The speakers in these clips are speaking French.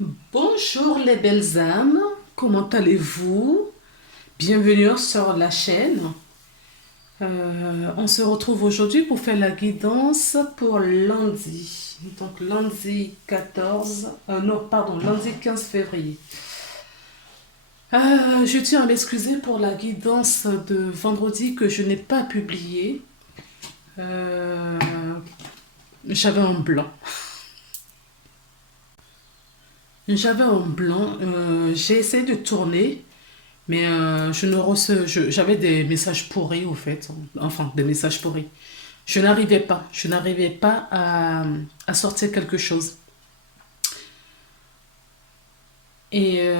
Bonjour les belles âmes, comment allez-vous? Bienvenue sur la chaîne. On se retrouve aujourd'hui pour faire la guidance pour lundi. Donc lundi 14, non pardon, lundi 15 février. Je tiens à m'excuser pour la guidance de vendredi que je n'ai pas publiée. J'avais un blanc. J'ai essayé de tourner, mais j'avais des messages pourris au fait, enfin des messages pourris. Je n'arrivais pas à sortir quelque chose. Et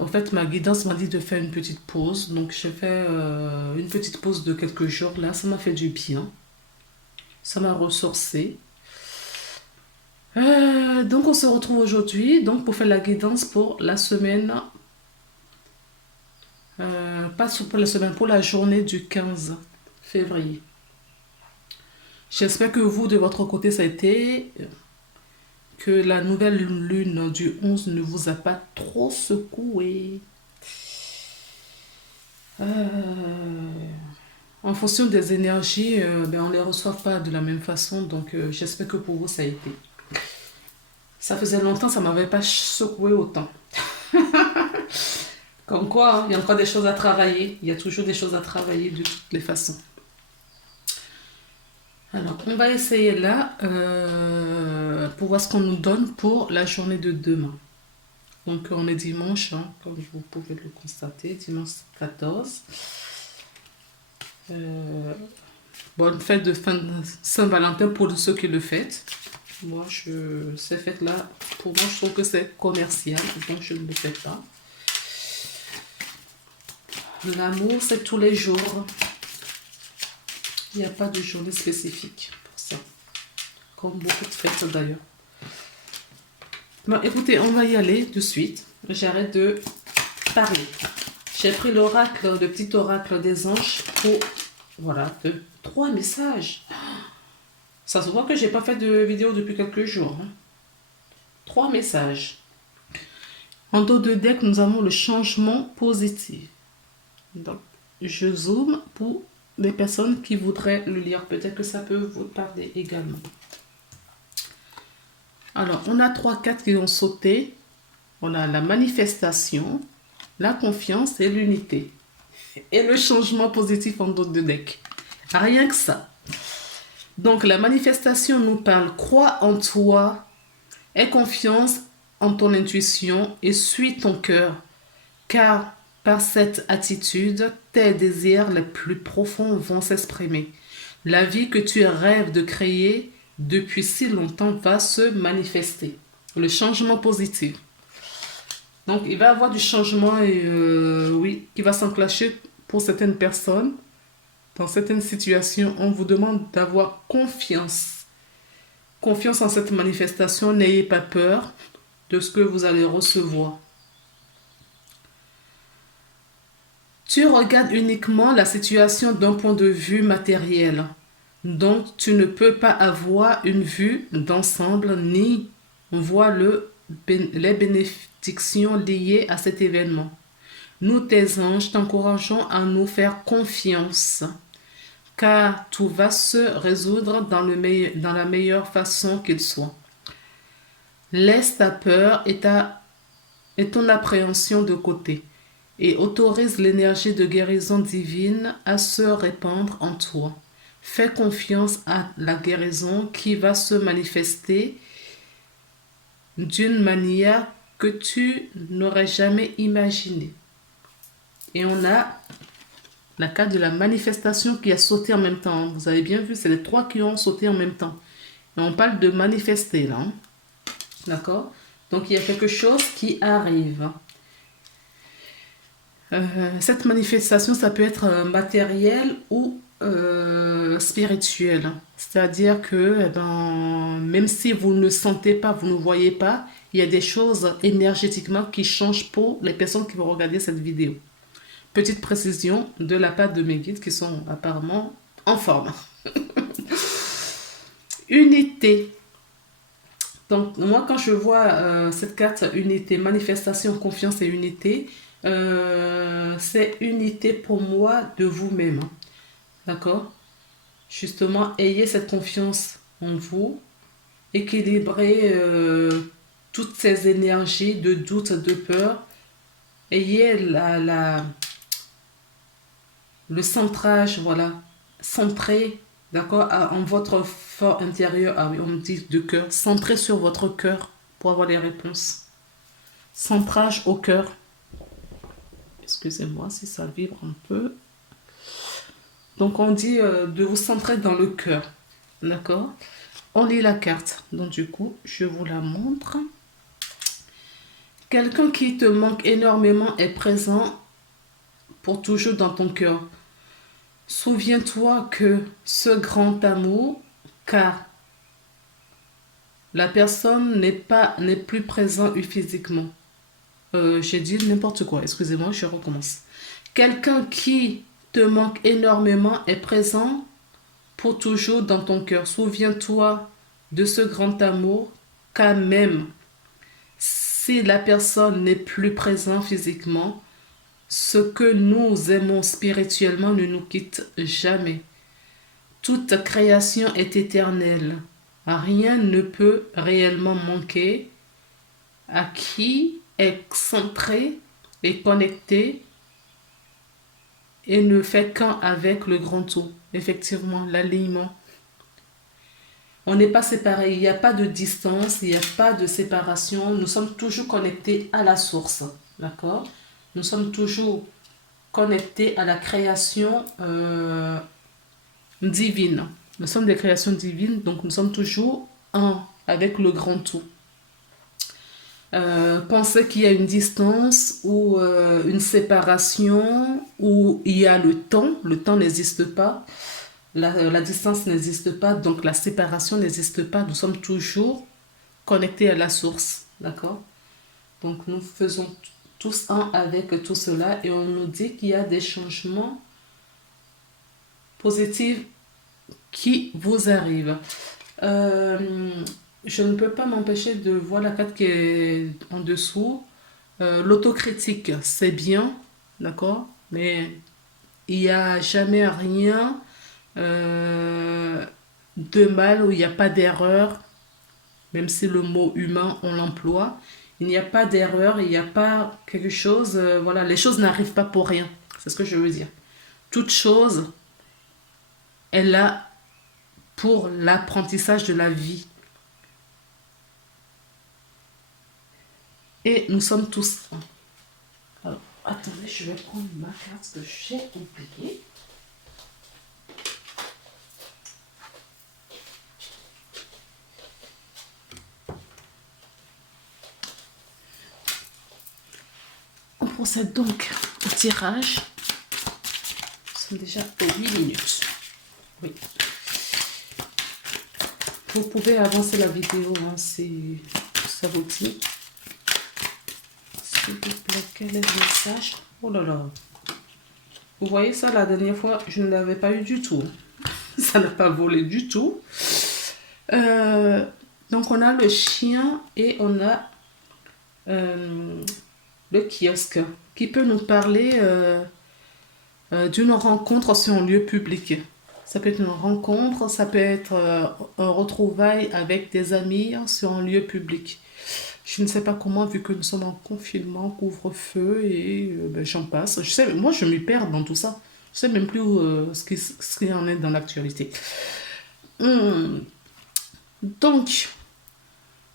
au fait, ma guidance m'a dit de faire une petite pause, donc j'ai fait une petite pause de quelques jours là, ça m'a fait du bien, ça m'a ressourcé. Donc on se retrouve aujourd'hui donc pour faire la guidance pour la semaine, pas pour la semaine, pour la journée du 15 février. J'espère que vous, de votre côté, ça a été, que la nouvelle lune du 11 ne vous a pas trop secoué. En fonction des énergies, on ne les reçoit pas de la même façon, donc j'espère que pour vous, ça a été. Ça faisait longtemps, ça ne m'avait pas secoué autant. Comme quoi, hein, il y a encore des choses à travailler. Il y a toujours des choses à travailler de toutes les façons. Alors, on va essayer là pour voir ce qu'on nous donne pour la journée de demain. Donc, on est dimanche, hein, comme vous pouvez le constater, dimanche 14. Bonne fête de fin de Saint-Valentin pour ceux qui le fêtent. Moi, cette fête-là, pour moi, je trouve que c'est commercial, donc je ne le fais pas. L'amour, c'est tous les jours. Il n'y a pas de journée spécifique pour ça. Comme beaucoup de fêtes d'ailleurs. Bon, écoutez, on va y aller de suite. J'arrête de parler. J'ai pris l'oracle, le petit oracle des anges pour, voilà, 3 messages. Ça se voit que j'ai pas fait de vidéo depuis quelques jours. 3 messages. En dos de deck, nous avons le changement positif. Donc, je zoome pour les personnes qui voudraient le lire. Peut-être que ça peut vous parler également. Alors, on a 3 cartes qui ont sauté. On a la manifestation, la confiance et l'unité. Et le changement positif en dos de deck. Rien que ça. Donc, la manifestation nous parle, crois en toi, aie confiance en ton intuition et suis ton cœur. Car par cette attitude, tes désirs les plus profonds vont s'exprimer. La vie que tu rêves de créer depuis si longtemps va se manifester. Le changement positif. Donc, il va y avoir du changement oui, qui va s'enclencher pour certaines personnes. Dans certaines situations, on vous demande d'avoir confiance. Confiance en cette manifestation. N'ayez pas peur de ce que vous allez recevoir. Tu regardes uniquement la situation d'un point de vue matériel. Donc, tu ne peux pas avoir une vue d'ensemble ni voir les bénédictions liées à cet événement. Nous, tes anges, t'encourageons à nous faire confiance, car tout va se résoudre dans la meilleure façon qu'il soit. Laisse ta peur et ton appréhension de côté et autorise l'énergie de guérison divine à se répandre en toi. Fais confiance à la guérison qui va se manifester d'une manière que tu n'aurais jamais imaginée. Et on a la carte de la manifestation qui a sauté en même temps. Vous avez bien vu, c'est les 3 qui ont sauté en même temps. Et on parle de manifester là. D'accord? Donc il y a quelque chose qui arrive. Cette manifestation, ça peut être matériel ou spirituel. C'est-à-dire que même si vous ne sentez pas, vous ne voyez pas, il y a des choses énergétiquement qui changent pour les personnes qui vont regarder cette vidéo. Petite précision de la part de mes guides qui sont apparemment en forme. Unité. Donc, moi, quand je vois cette carte unité, manifestation, confiance et unité, c'est unité pour moi de vous-même. Hein. D'accord? Justement, ayez cette confiance en vous, équilibrez toutes ces énergies de doute, de peur, ayez le centrage, voilà, centré, d'accord, en votre fort intérieur. Ah oui, on me dit de cœur, centré sur votre cœur pour avoir les réponses. Centrage au cœur. Excusez-moi si ça vibre un peu. Donc on dit de vous centrer dans le cœur, d'accord. On lit la carte, donc du coup, je vous la montre. Quelqu'un qui te manque énormément est présent pour toujours dans ton cœur. Souviens-toi que ce grand amour, car la personne n'est plus présente physiquement. J'ai dit n'importe quoi, excusez-moi, je recommence. Quelqu'un qui te manque énormément est présent pour toujours dans ton cœur. Souviens-toi de ce grand amour, car même si la personne n'est plus présente physiquement, ce que nous aimons spirituellement ne nous quitte jamais. Toute création est éternelle. Rien ne peut réellement manquer à qui est centré et connecté et ne fait qu'un avec le grand tout. Effectivement, l'alignement. On n'est pas séparés, il n'y a pas de distance, il n'y a pas de séparation. Nous sommes toujours connectés à la source. D'accord? Nous sommes toujours connectés à la création divine. Nous sommes des créations divines, donc nous sommes toujours un avec le grand tout. Penser qu'il y a une distance ou une séparation où il y a le temps n'existe pas, la distance n'existe pas, donc la séparation n'existe pas, nous sommes toujours connectés à la source, d'accord? Donc nous faisons tous un avec tout cela et on nous dit qu'il y a des changements positifs qui vous arrivent. Je ne peux pas m'empêcher de voir la carte qui est en dessous. L'autocritique, c'est bien, d'accord? Mais il n'y a jamais rien de mal où il n'y a pas d'erreur, même si le mot humain, on l'emploie. Il n'y a pas d'erreur, il n'y a pas quelque chose... voilà, les choses n'arrivent pas pour rien. C'est ce que je veux dire. Toute chose est là pour l'apprentissage de la vie. Et nous sommes tous un. Alors, attendez, je vais prendre ma carte que j'ai oubliée. On procède donc au tirage. Nous sommes déjà à 8 minutes. Oui. Vous pouvez avancer la vidéo hein, si ça vous dit. S'il vous plaît, quel est le message? Oh là là. Vous voyez ça, la dernière fois, je ne l'avais pas eu du tout. Ça n'a pas volé du tout. Donc, on a le chien et on a le kiosque qui peut nous parler d'une rencontre sur un lieu public. Ça peut être une rencontre, ça peut être un retrouvaille avec des amis sur un lieu public. Je ne sais pas comment, vu que nous sommes en confinement, couvre-feu et ben, j'en passe. Je sais, moi, je m'y perds dans tout ça. Je sais même plus ce qu'il en est dans l'actualité. Donc,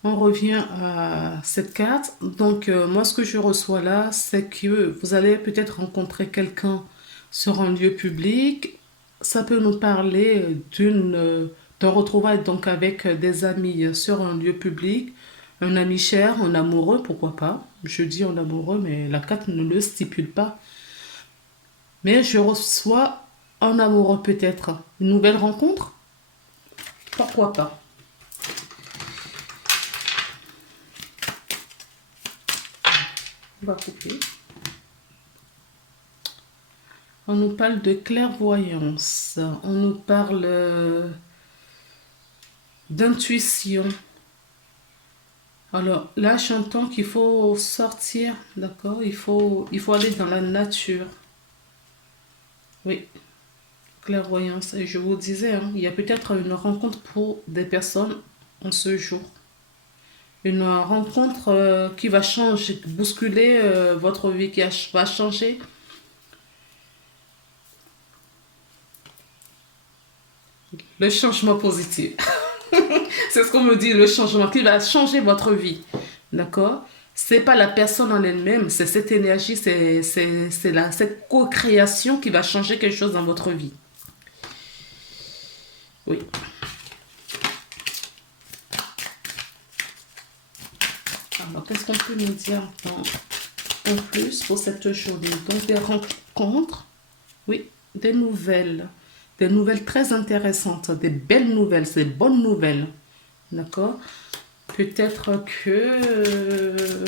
on revient à cette carte. Donc, moi, ce que je reçois là, c'est que vous allez peut-être rencontrer quelqu'un sur un lieu public. Ça peut nous parler d'un retrouvaille donc avec des amis sur un lieu public. Un ami cher, un amoureux, pourquoi pas. Je dis un amoureux, mais la carte ne le stipule pas. Mais je reçois un amoureux peut-être. Une nouvelle rencontre? Pourquoi pas. On va couper. On nous parle de clairvoyance. On nous parle d'intuition. Alors là, j'entends qu'il faut sortir, d'accord? Il faut aller dans la nature. Oui, clairvoyance. Et je vous disais, hein, il y a peut-être une rencontre pour des personnes en ce jour. Une rencontre qui va changer, bousculer votre vie, va changer le changement positif. C'est ce qu'on me dit, le changement qui va changer votre vie. D'accord? C'est pas la personne en elle-même, c'est cette énergie, cette co-création qui va changer quelque chose dans votre vie. Oui. Alors, qu'est-ce qu'on peut nous dire en plus pour cette journée? Donc, des rencontres, oui, des nouvelles. Des nouvelles très intéressantes, des belles nouvelles, c'est des bonnes nouvelles. D'accord? Peut-être que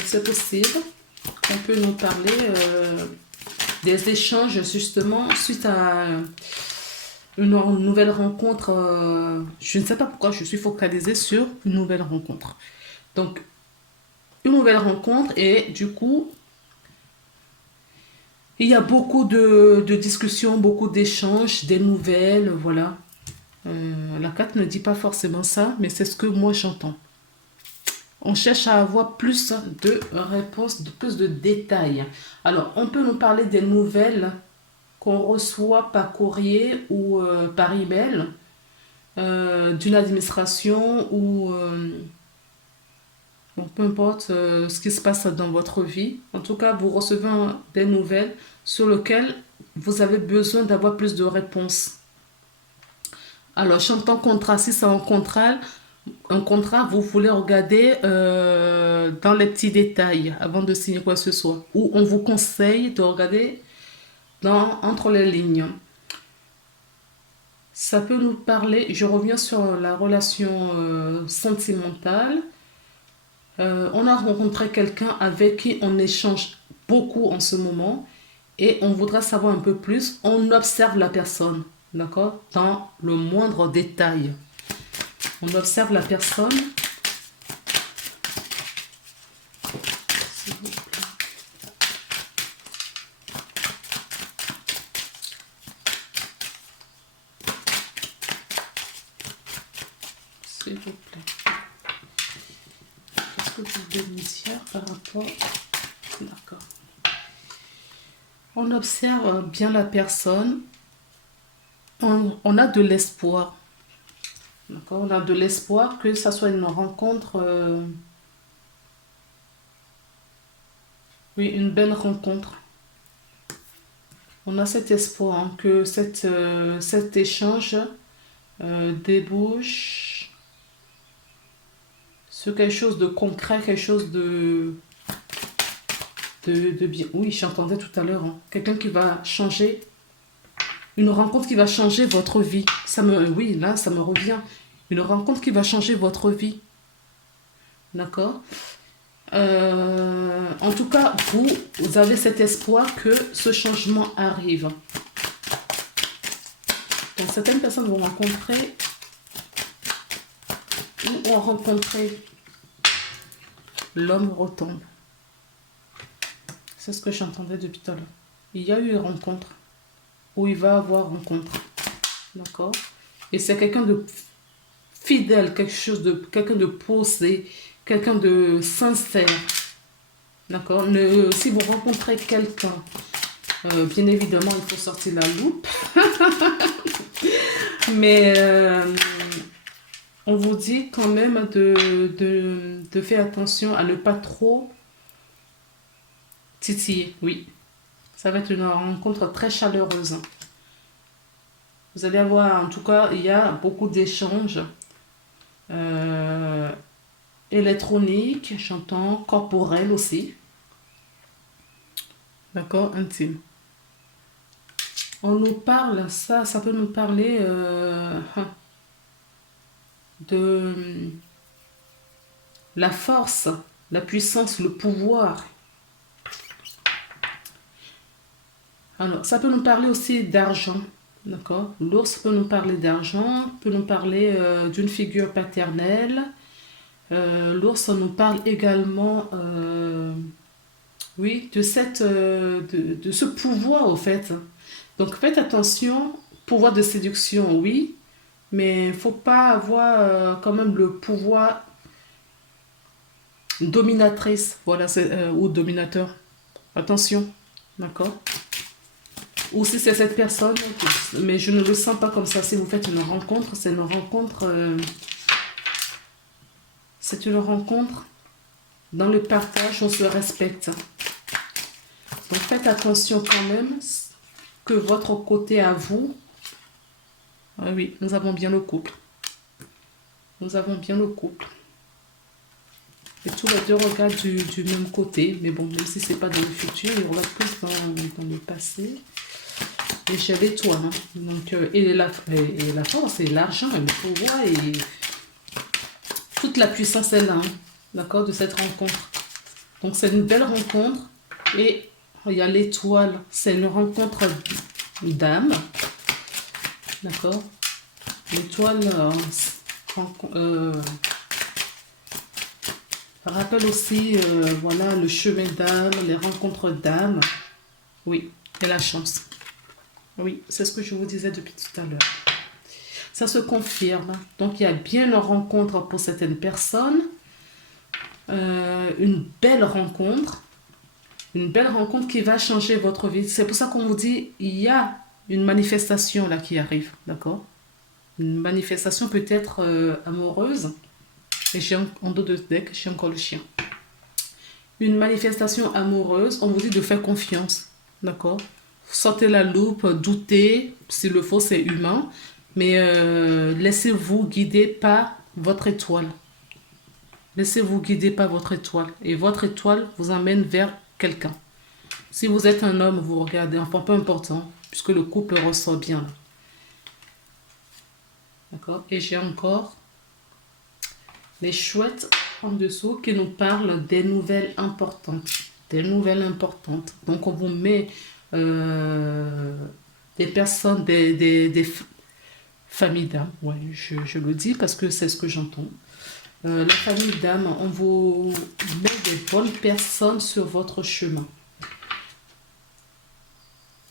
c'est possible qu'on peut nous parler des échanges justement suite à une nouvelle rencontre. Je ne sais pas pourquoi je suis focalisée sur une nouvelle rencontre. Donc, une nouvelle rencontre et du coup, il y a beaucoup de discussions, beaucoup d'échanges, des nouvelles, voilà. La carte ne dit pas forcément ça, mais c'est ce que moi j'entends. On cherche à avoir plus de réponses, plus de détails. Alors, on peut nous parler des nouvelles qu'on reçoit par courrier ou par email d'une administration ou bon, peu importe ce qui se passe dans votre vie. En tout cas, vous recevez des nouvelles sur lesquelles vous avez besoin d'avoir plus de réponses. Alors, j'entends contrat. Si c'est un contrat, vous voulez regarder dans les petits détails avant de signer quoi que ce soit. Ou on vous conseille de regarder entre les lignes. Ça peut nous parler, je reviens sur la relation sentimentale. On a rencontré quelqu'un avec qui on échange beaucoup en ce moment et on voudra savoir un peu plus. On observe la personne, d'accord? Dans le moindre détail. On observe la personne. S'il vous plaît. S'il vous plaît. Qu'est-ce que vous voulez me dire par rapport... D'accord. On observe bien la personne. On a de l'espoir. D'accord? On a de l'espoir que ça soit une rencontre... oui, une belle rencontre. On a cet espoir hein, que cet échange débouche sur quelque chose de concret, quelque chose de bien. Oui, j'entendais tout à l'heure. Hein. Quelqu'un qui va changer, une rencontre qui va changer votre vie. Oui, là, ça me revient. Une rencontre qui va changer votre vie. D'accord? En tout cas, vous avez cet espoir que ce changement arrive. Donc, certaines personnes vont rencontrer ou ont rencontré l'homme retombe. C'est ce que j'entendais depuis tout à l'heure. Il y a eu une rencontre où il va avoir rencontre. D'accord? Et c'est quelqu'un de fidèle, quelqu'un de posé, quelqu'un de sincère. D'accord? Si vous rencontrez quelqu'un, bien évidemment, il faut sortir la loupe. Mais on vous dit quand même de faire attention à ne pas trop titiller. Oui. Ça va être une rencontre très chaleureuse. Vous allez avoir, en tout cas, il y a beaucoup d'échanges électroniques, j'entends, corporels aussi. D'accord, intime. On nous parle, ça peut nous parler de la force, la puissance, le pouvoir. Alors, ça peut nous parler aussi d'argent. D'accord? L'ours peut nous parler d'argent, peut nous parler d'une figure paternelle, L'ours nous parle également, oui, de ce pouvoir, au fait. Donc, faites attention, pouvoir de séduction, oui, mais il ne faut pas avoir quand même le pouvoir dominatrice, voilà, ou dominateur. Attention, d'accord? Ou si c'est cette personne, mais je ne le sens pas comme ça. Si vous faites une rencontre, c'est une rencontre dans le partage, on se respecte. Donc faites attention quand même que votre côté à vous. Ah oui, nous avons bien le couple. Nous avons bien le couple. Et tous les deux regardent du même côté. Mais bon, même si c'est pas dans le futur, ils regardent plus dans le passé. Et j'ai l'étoile. Hein. Donc, et la force, et l'argent, et le pouvoir, et toute la puissance est là. Hein, d'accord, de cette rencontre. Donc, c'est une belle rencontre. Et il y a l'étoile. C'est une rencontre d'âme. D'accord. L'étoile rappelle aussi voilà, le chemin d'âme, les rencontres d'âme. Oui, et la chance. Oui, c'est ce que je vous disais depuis tout à l'heure. Ça se confirme. Donc, il y a bien une rencontre pour certaines personnes. Une belle rencontre. Une belle rencontre qui va changer votre vie. C'est pour ça qu'on vous dit, il y a une manifestation là qui arrive. D'accord? Une manifestation peut-être amoureuse. Et j'ai en dos de deck, j'ai encore le chien. Une manifestation amoureuse, on vous dit de faire confiance. D'accord? Sortez la loupe, doutez, s'il le faut, c'est humain. Mais laissez-vous guider par votre étoile. Laissez-vous guider par votre étoile. Et votre étoile vous emmène vers quelqu'un. Si vous êtes un homme, vous regardez, enfin peu important, puisque le couple ressort bien. D'accord? Et j'ai encore les chouettes en dessous qui nous parlent des nouvelles importantes. Des nouvelles importantes. Donc on vous met des personnes, des familles d'âmes. Ouais, je le dis parce que c'est ce que j'entends. La famille d'âmes, on vous met des bonnes personnes sur votre chemin.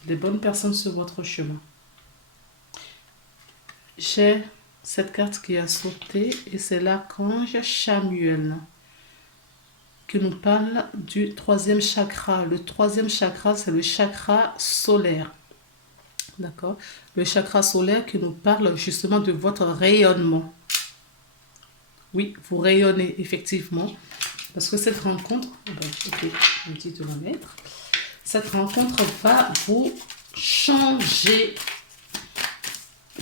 Des bonnes personnes sur votre chemin. J'ai cette carte qui a sauté et c'est l'archange Chamuel qui nous parle du troisième chakra. Le troisième chakra, c'est le chakra solaire. D'accord? Le chakra solaire qui nous parle justement de votre rayonnement. Oui, vous rayonnez effectivement. Parce que cette rencontre, ok, je me dis de la mettre. Cette rencontre va vous changer,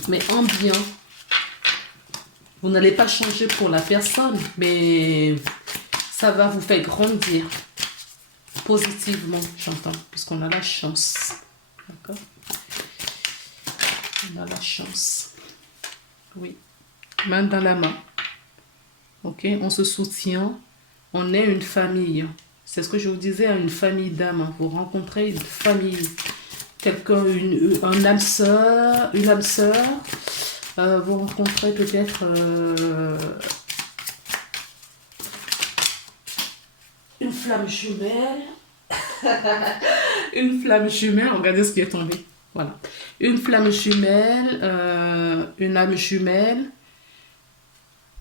mais en bien. Vous n'allez pas changer pour la personne, mais ça va vous faire grandir positivement, j'entends, puisqu'on a la chance. D'accord? On a la chance. Oui. Main dans la main. Ok? On se soutient. On est une famille. C'est ce que je vous disais, une famille d'âmes. Vous rencontrez une famille. Quelqu'un, un âme sœur, une âme sœur. Vous rencontrez peut-être une flamme jumelle. Une flamme jumelle. Regardez ce qui est tombé. Voilà. Une flamme jumelle, une âme jumelle.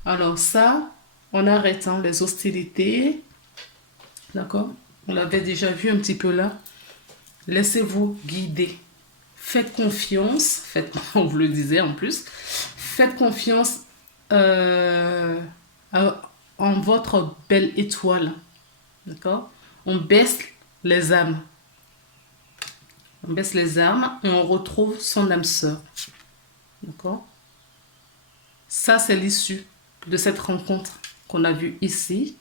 Alors ça, on arrête les hostilités. D'accord? On l'avait déjà vu un petit peu là. Laissez-vous guider. Faites confiance. On vous le disait en plus. Faites confiance en votre belle étoile. D'accord? On baisse les âmes. On baisse les âmes et on retrouve son âme sœur. D'accord? Ça, c'est l'issue de cette rencontre qu'on a vue ici,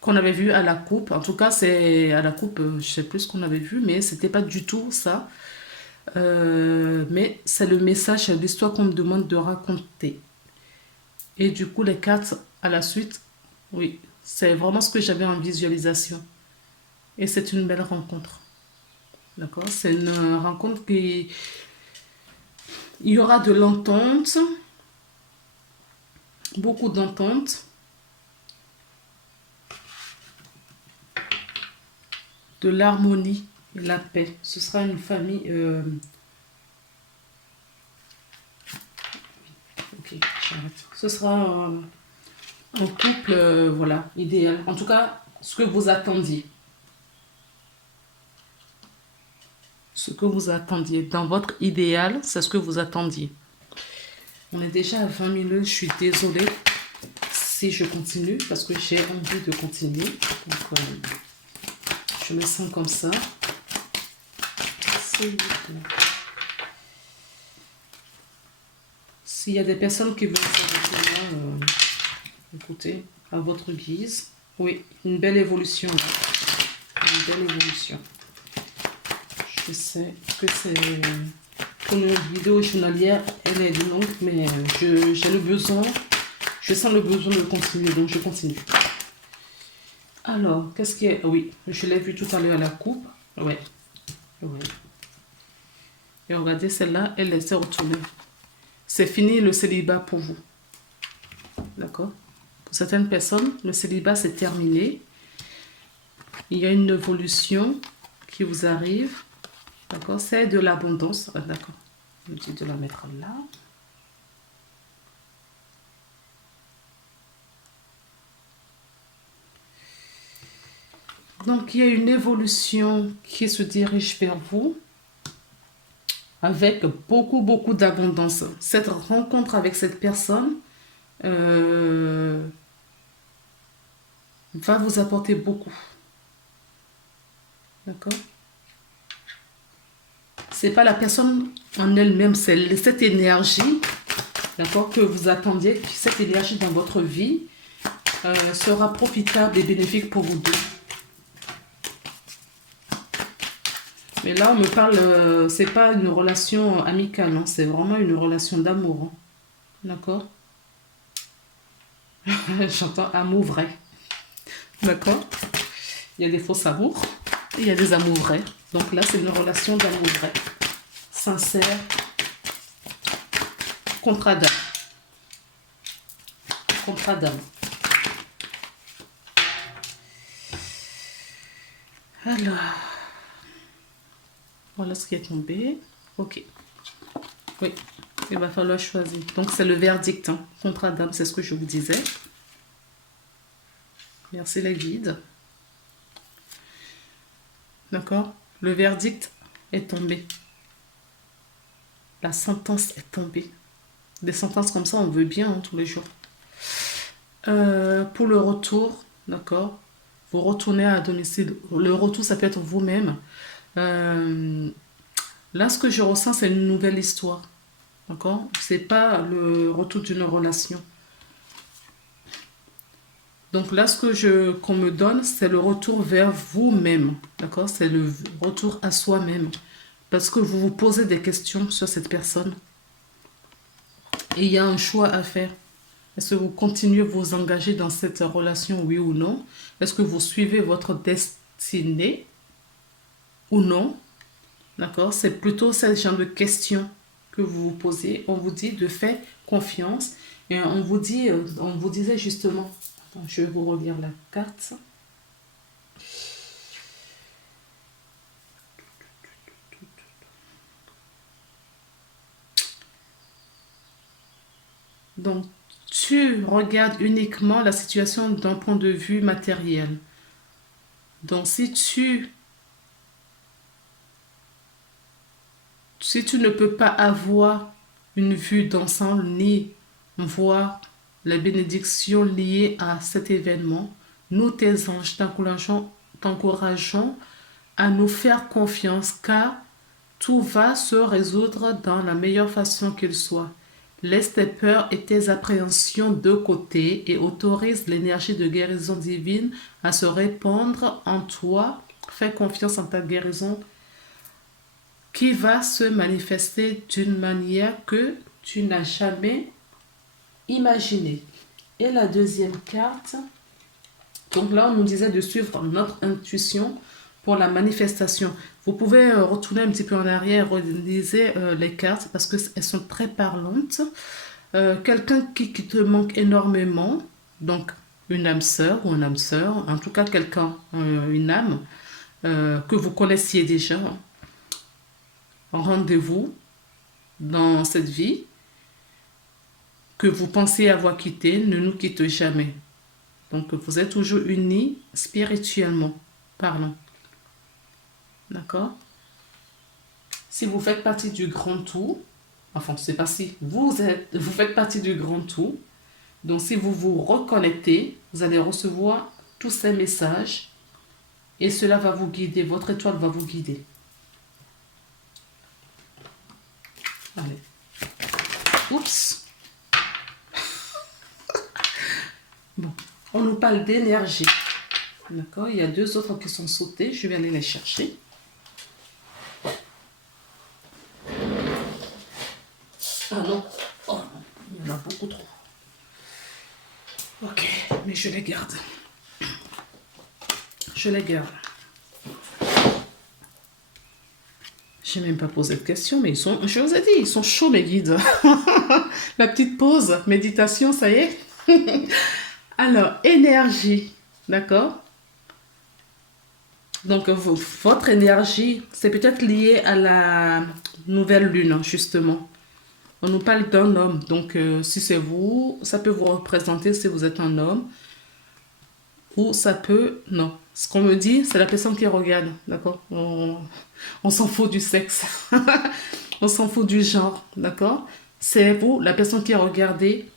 qu'on avait vue à la coupe. En tout cas, c'est à la coupe, je ne sais plus ce qu'on avait vu, mais ce n'était pas du tout ça. Mais c'est le message, c'est l'histoire qu'on me demande de raconter. Et du coup, les cartes à la suite, oui, c'est vraiment ce que j'avais en visualisation. Et c'est une belle rencontre. D'accord? C'est une rencontre qui... Il y aura de l'entente, beaucoup d'entente. de l'harmonie et la paix. Ce sera une famille... ok, j'arrête. Ce sera un couple, voilà, idéal. En tout cas, ce que vous attendiez. Ce que vous attendiez. Dans votre idéal, c'est ce que vous attendiez. On est déjà à 20 minutes. Je suis désolée si je continue parce que j'ai envie de continuer. Donc, je me sens comme ça. S'il y a des personnes qui veulent s'arrêter là, écoutez, à votre guise. Oui, une belle évolution. Là. Une belle évolution. Je sais que c'est... Pour une vidéo journalière, elle est longue, mais j'ai le besoin, je sens le besoin de continuer, donc je continue. Alors, qu'est-ce qui est... Oui, je l'ai vu tout à l'heure à la coupe. Ouais. Ouais. Et regardez, celle-là, elle s'est retournée. C'est fini le célibat pour vous. D'accord? Pour certaines personnes, le célibat c'est terminé. Il y a une évolution qui vous arrive. D'accord? C'est de l'abondance. Ah, d'accord. Je dis de la mettre là. Donc, il y a une évolution qui se dirige vers vous avec beaucoup, beaucoup d'abondance. Cette rencontre avec cette personne va vous apporter beaucoup. D'accord? C'est pas la personne en elle-même, c'est cette énergie, d'accord, que vous attendiez, cette énergie dans votre vie sera profitable et bénéfique pour vous deux. Mais là, on me parle, c'est pas une relation amicale, hein, c'est vraiment une relation d'amour. Hein. D'accord? J'entends amour vrai. D'accord? Il y a des faux amours, et il y a des amours vrais. Donc là, c'est une relation d'amour vrai. Sincère. Contrat d'âme. Contrat d'âme. Alors, voilà ce qui est tombé. Ok. Oui, il va falloir choisir. Donc, c'est le verdict. Hein. Contrat d'âme, c'est ce que je vous disais. Merci les guides. D'accord? Le verdict est tombé. La sentence est tombée. Des sentences comme ça, on veut bien hein, tous les jours. Pour le retour, d'accord? Vous retournez à domicile. Le retour, ça peut être vous-même. Là, ce que je ressens, c'est une nouvelle histoire. D'accord? C'est pas le retour d'une relation. Donc là, qu'on me donne, c'est le retour vers vous-même. D'accord? C'est le retour à soi-même. Parce que vous vous posez des questions sur cette personne. Et il y a un choix à faire. Est-ce que vous continuez à vous engager dans cette relation, oui ou non? Est-ce que vous suivez votre destinée ou non? D'accord? C'est plutôt ce genre de questions que vous vous posez. On vous dit de faire confiance. Et on vous disait justement, attends, je vais vous relire la carte. Donc, tu regardes uniquement la situation d'un point de vue matériel. Donc, si tu ne peux pas avoir une vue d'ensemble ni voir les bénédictions liées à cet événement, nous, tes anges, t'encourageons à nous faire confiance car tout va se résoudre dans la meilleure façon qu'il soit. Laisse tes peurs et tes appréhensions de côté et autorise l'énergie de guérison divine à se répandre en toi. Fais confiance en ta guérison qui va se manifester d'une manière que tu n'as jamais imaginée. Et la deuxième carte, donc là on nous disait de suivre notre intuition pour la manifestation. Vous pouvez retourner un petit peu en arrière, relisez les cartes parce qu'elles sont très parlantes. Quelqu'un qui te manque énormément, donc une âme sœur ou un âme sœur, en tout cas quelqu'un, une âme, que vous connaissiez déjà. Rendez-vous dans cette vie que vous pensez avoir quitté ne nous quitte jamais. Donc, vous êtes toujours unis spirituellement parlant. D'accord? Si vous faites partie du grand tout, enfin, c'est pas si, vous faites partie du grand tout. Donc, si vous vous reconnectez, vous allez recevoir tous ces messages et cela va vous guider. Votre étoile va vous guider. Allez. Oups. Bon, on nous parle d'énergie. D'accord? Il y a 2 autres qui sont sautés. Je vais aller les chercher. Ah non. Oh non, il y en a beaucoup trop. Ok, mais je les garde. Je les garde. Je n'ai même pas posé de questions, mais ils sont, je vous ai dit, ils sont chauds mes guides. La petite pause, méditation, ça y est. Alors, énergie, d'accord? Donc, votre énergie, c'est peut-être lié à la nouvelle lune, justement. On nous parle d'un homme, donc si c'est vous, ça peut vous représenter si vous êtes un homme. Ou ça peut, non. Ce qu'on me dit, c'est la personne qui regarde, d'accord? On s'en fout du sexe. On s'en fout du genre, d'accord? C'est vous, la personne qui a regardé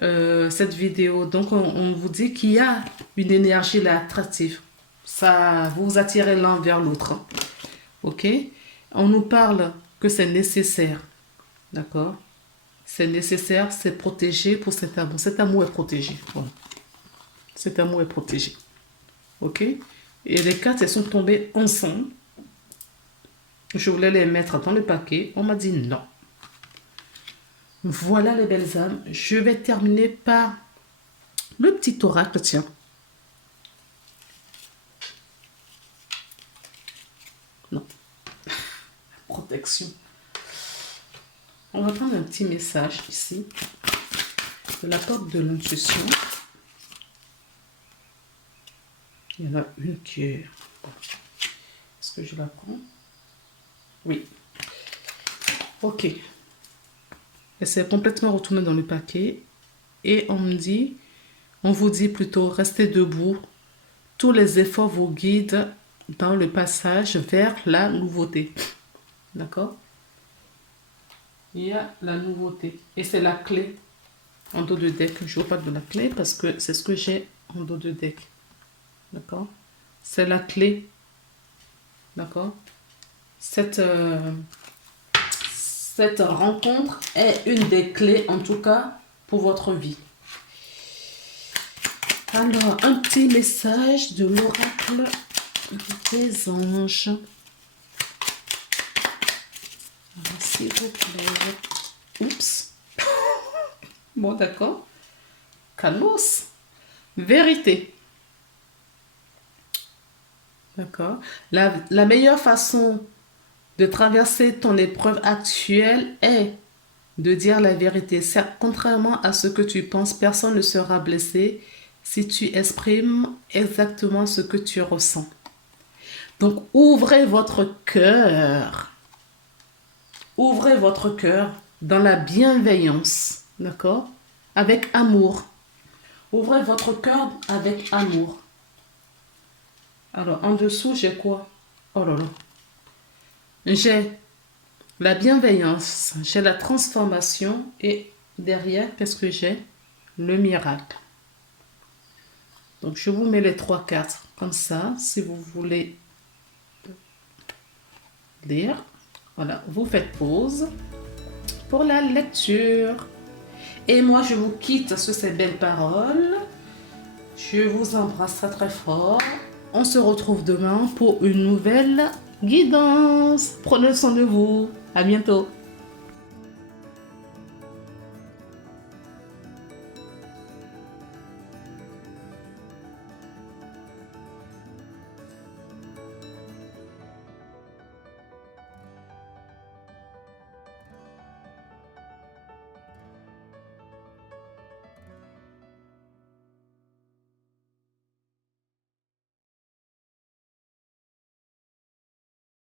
cette vidéo. Donc, on vous dit qu'il y a une énergie là attractive. Ça, vous attirez l'un vers l'autre. Hein. Ok? On nous parle que c'est nécessaire. D'accord? C'est nécessaire, c'est protégé pour cet amour. Cet amour est protégé. Voilà. Cet amour est protégé. Ok? Et les 4, elles sont tombées ensemble. Je voulais les mettre dans le paquet. On m'a dit non. Voilà les belles âmes. Je vais terminer par le petit oracle, tiens. Non. Protection. On va prendre un petit message ici. De la porte de l'intuition. Il y en a une qui est... Est-ce que je la prends? Oui. Ok. Elle s'est complètement retournée dans le paquet. Et on me dit, on vous dit plutôt, restez debout. Tous les efforts vous guident dans le passage vers la nouveauté. D'accord? Il y a la nouveauté. Et c'est la clé en dos de deck. Je vous parle de la clé parce que c'est ce que j'ai en dos de deck. D'accord? C'est la clé. D'accord? Cette rencontre est une des clés, en tout cas, pour votre vie. Alors, un petit message de l'oracle des anges. S'il vous plaît. Oups. Bon, d'accord. Calmos. Vérité. D'accord. La meilleure façon de traverser ton épreuve actuelle est de dire la vérité. Certes, contrairement à ce que tu penses, personne ne sera blessé si tu exprimes exactement ce que tu ressens. Donc, ouvrez votre cœur. Ouvrez votre cœur dans la bienveillance. D'accord? Avec amour. Ouvrez votre cœur avec amour. Alors, en dessous, j'ai quoi? Oh là là. J'ai la bienveillance, j'ai la transformation et derrière, qu'est-ce que j'ai? Le miracle. Donc, je vous mets les 3 cartes comme ça, si vous voulez lire. Voilà, vous faites pause pour la lecture. Et moi, je vous quitte sur ces belles paroles. Je vous embrasse très très fort. On se retrouve demain pour une nouvelle guidance. Prenez soin de vous. À bientôt.